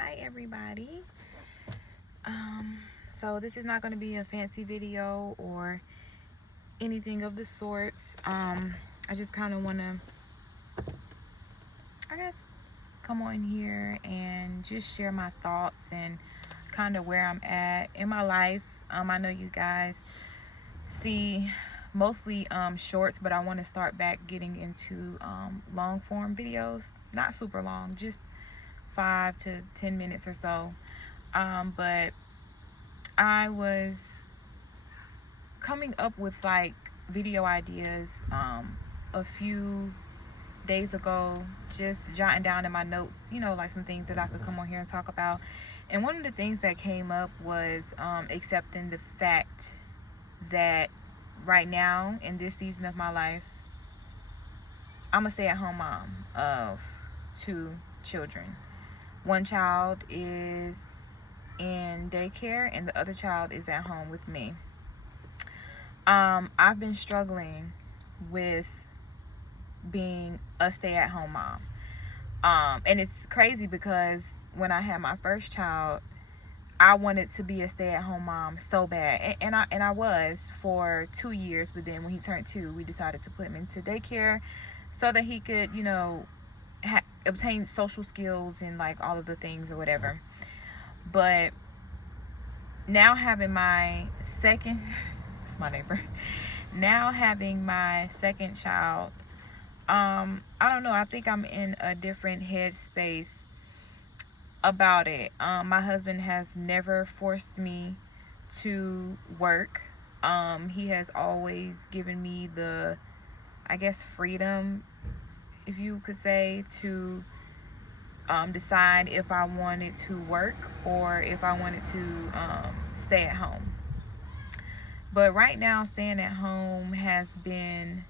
Hi everybody. So this is not going to be a fancy video or anything of the sorts. I just kind of want to, I guess, come on here and just share my thoughts and kind of where I'm at in my life. I know you guys see mostly shorts, but I want to start back getting into long form videos. Not super long, just 5 to 10 minutes or so. But I was coming up with like video ideas a few days ago, just jotting down in my notes, like some things that I could come on here and talk about. And one of the things that came up was accepting the fact that right now in this season of my life, I'm a stay-at-home mom of 2 children. One child is in daycare and the other child is at home with me. I've been struggling with being a stay-at-home mom. And it's crazy because when I had my first child, I wanted to be a stay-at-home mom so bad. And I was for 2 years, but then when he turned 2, we decided to put him into daycare so that he could, obtain social skills and like all of the things or whatever. But now having my second, it's my neighbor, now having my second child, I don't know, I think I'm in a different headspace about it. My husband has never forced me to work. He has always given me the, I guess, freedom, if you could say, to decide if I wanted to work or if I wanted to stay at home. But right now, staying at home has been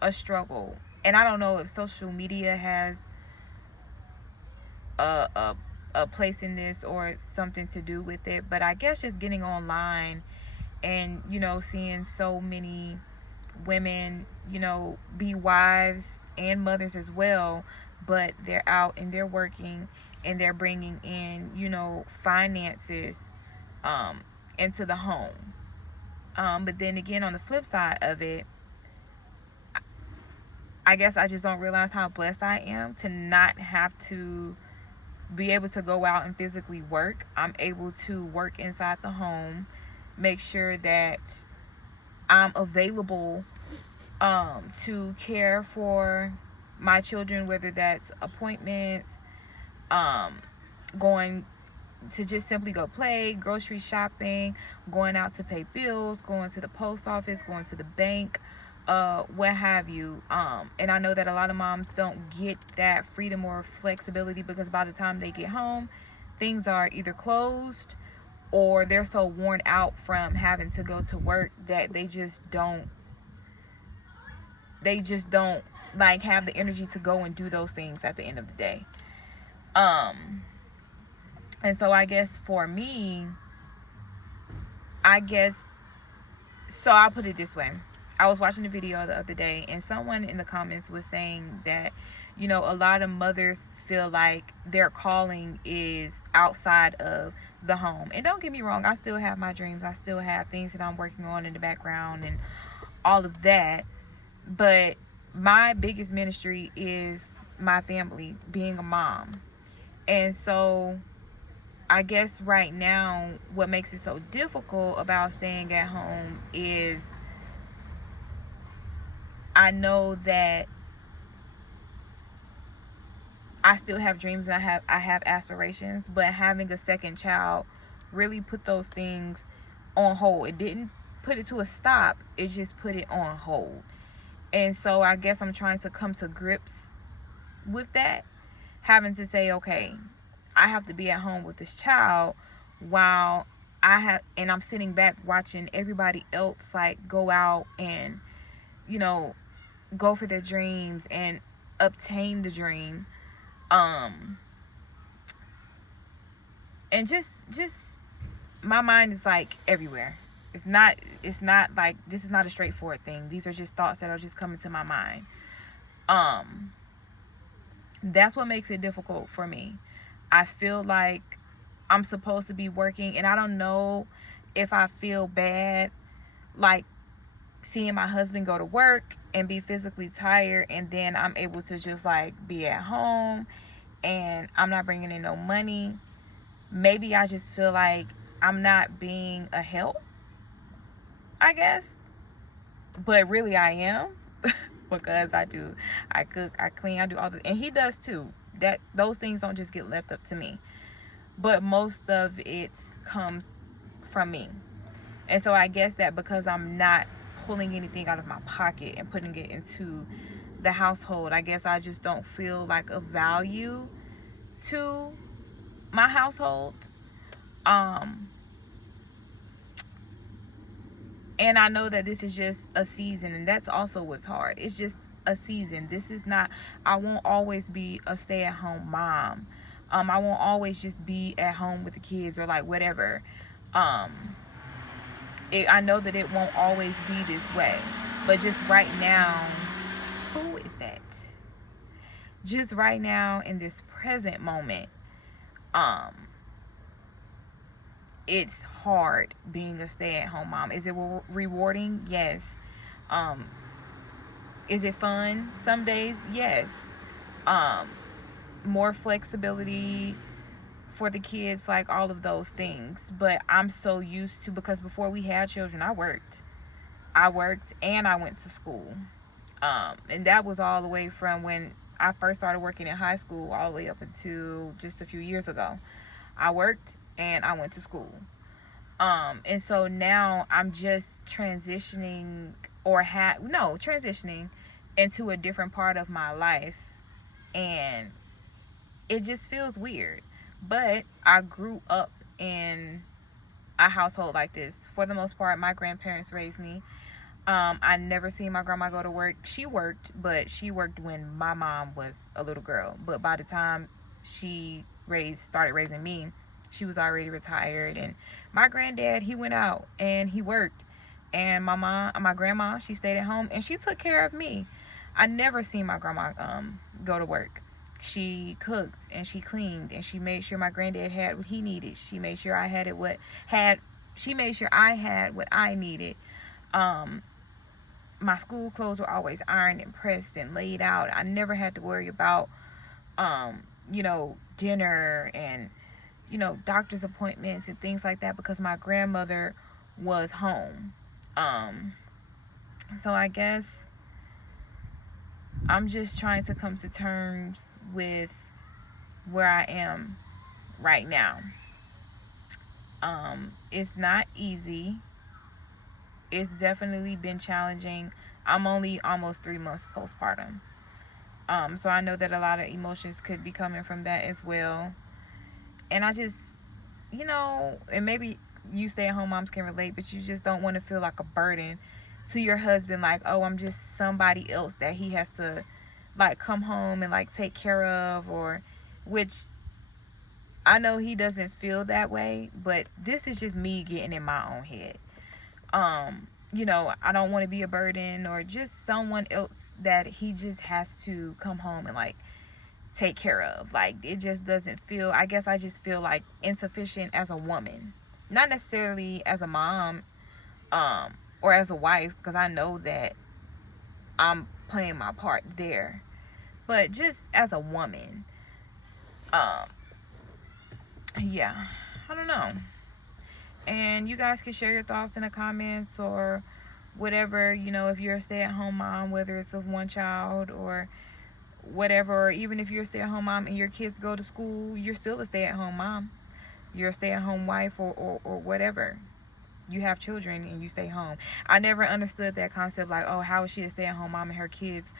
a struggle. And I don't know if social media has a place in this or something to do with it. But I guess just getting online and, seeing so many women, be wives and mothers as well, but they're out and they're working and they're bringing in, finances into the home. But then again, on the flip side of it, I guess I just don't realize how blessed I am to not have to be able to go out and physically work. I'm able to work inside the home, make sure that I'm available to care for my children, whether that's appointments, going to just simply go play, grocery shopping, going out to pay bills, going to the post office, going to the bank, what have you. And I know that a lot of moms don't get that freedom or flexibility because by the time they get home, things are either closed or they're so worn out from having to go to work that they just don't like have the energy to go and do those things at the end of the day. And so I guess for me, so I'll put it this way. I was watching a video the other day and someone in the comments was saying that, a lot of mothers feel like their calling is outside of the home. And don't get me wrong, I still have my dreams. I still have things that I'm working on in the background and all of that. But my biggest ministry is my family, being a mom. And so I guess right now what makes it so difficult about staying at home is I know that I still have dreams and I have aspirations, but having a second child really put those things on hold. It didn't put it to a stop, it just put it on hold. And so I guess I'm trying to come to grips with that, having to say, okay, I have to be at home with this child while I'm sitting back watching everybody else like go out and, go for their dreams and obtain the dream. And just my mind is like everywhere. It's not like, this is not a straightforward thing. These are just thoughts that are just coming to my mind. That's what makes it difficult for me. I feel like I'm supposed to be working, and I don't know if I feel bad like seeing my husband go to work and be physically tired, and then I'm able to just like be at home and I'm not bringing in no money. Maybe I just feel like I'm not being a help, I guess. But really I am because I cook, I clean, I do all the, and he does too. That those things don't just get left up to me. But most of it comes from me. And so I guess that because I'm not pulling anything out of my pocket and putting it into the household, I guess I just don't feel like a value to my household. And I know that this is just a season, and that's also what's hard. It's just a season. This is not, I won't always be a stay-at-home mom. I won't always just be at home with the kids or like whatever. I know that it won't always be this way, but just right now, who is that? Just right now in this present moment, it's hard being a stay-at-home mom. Is it rewarding? Yes. Is it fun? Some days, yes. More flexibility for the kids, like all of those things. But I'm so used to, because before we had children, I worked and I went to school. And that was all the way from when I first started working in high school all the way up until just a few years ago. I worked and I went to school. And so now I'm just transitioning transitioning into a different part of my life, and it just feels weird. But I grew up in a household like this. For the most part, my grandparents raised me. I never seen my grandma go to work. She worked, but she worked when my mom was a little girl. But by the time she started raising me, she was already retired. And my granddad, he went out and he worked. And my grandma, she stayed at home and she took care of me. I never seen my grandma go to work. She cooked and she cleaned and she made sure my granddad had what he needed. She made sure I had what I needed. My school clothes were always ironed and pressed and laid out. I never had to worry about dinner and doctor's appointments and things like that, because my grandmother was home. So I guess I'm just trying to come to terms with where I am right now. It's not easy. It's definitely been challenging. I'm only almost 3 months postpartum. So I know that a lot of emotions could be coming from that as well. And I just, and maybe you stay-at-home moms can relate, but you just don't want to feel like a burden to your husband, like, oh, I'm just somebody else that he has to like come home and like take care of, or which I know he doesn't feel that way, but this is just me getting in my own head. I don't want to be a burden or just someone else that he just has to come home and like take care of. Like, it just doesn't feel, I guess I just feel like insufficient as a woman, not necessarily as a mom or as a wife, because I know that I'm playing my part there, but just as a woman. Yeah, I don't know. And you guys can share your thoughts in the comments or whatever, if you're a stay-at-home mom, whether it's of one child or whatever, or even if you're a stay-at-home mom and your kids go to school, you're still a stay-at-home mom. You're a stay-at-home wife or whatever. You have children and you stay home. I never understood that concept, like, oh, how is she a stay-at-home mom and her kids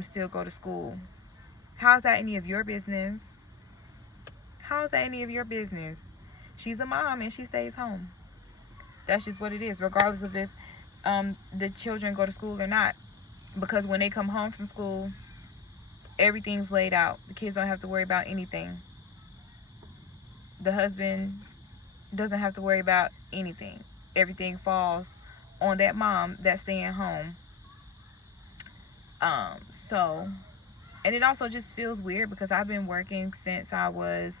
still go to school? How is that any of your business? How is that any of your business? She's a mom and she stays home. That's just what it is, regardless of if the children go to school or not. Because when they come home from school, everything's laid out. The kids don't have to worry about anything. The husband doesn't have to worry about anything. Everything falls on that mom that's staying home. And it also just feels weird because I've been working since I was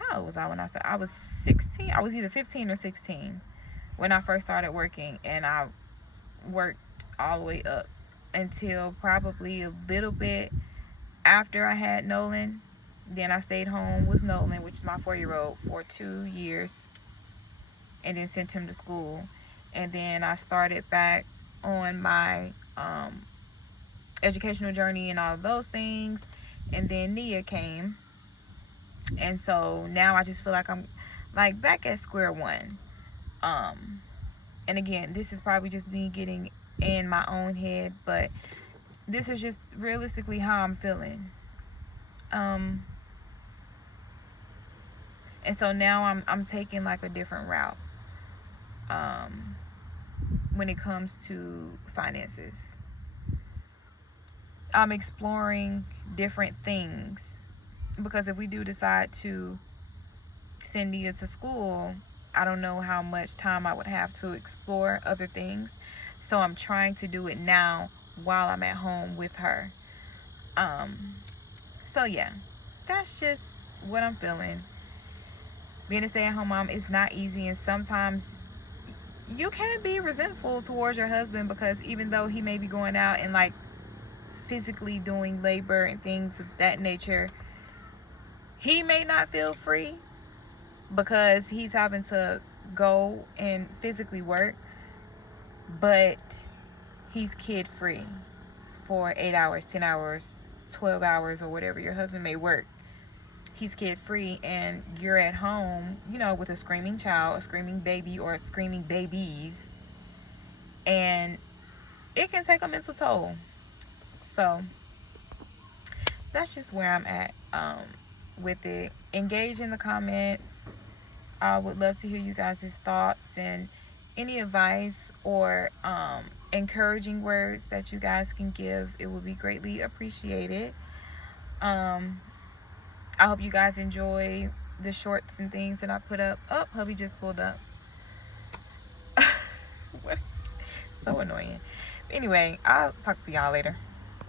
how old was I when I started? I was 16. I was either 15 or 16 when I first started working, and I worked all the way up until probably a little bit after I had Nolan. Then I stayed home with Nolan, which is my 4-year-old, for 2 years, and then sent him to school. And then I started back on my educational journey and all of those things. And then Nia came, and so now I just feel like I'm like back at square one. And again, this is probably just me getting in my own head, but this is just realistically how I'm feeling. And so now I'm taking like a different route when it comes to finances. I'm exploring different things, because if we do decide to send Nia to school, I don't know how much time I would have to explore other things. So I'm trying to do it now while I'm at home with her. So yeah, that's just what I'm feeling. Being a stay-at-home mom is not easy, and sometimes you can be resentful towards your husband, because even though he may be going out and like physically doing labor and things of that nature, he may not feel free because he's having to go and physically work, but he's kid free for 8 hours, 10 hours, 12 hours, or whatever your husband may work. He's kid free, and you're at home, you know, with a screaming child, a screaming baby, or screaming babies, and it can take a mental toll. So that's just where I'm at with it. Engage in the comments. I would love to hear you guys' thoughts and any advice or encouraging words that you guys can give. It would be greatly appreciated. I hope you guys enjoy the shorts and things that I put up. Oh, hubby just pulled up. So annoying. Anyway, I'll talk to y'all later.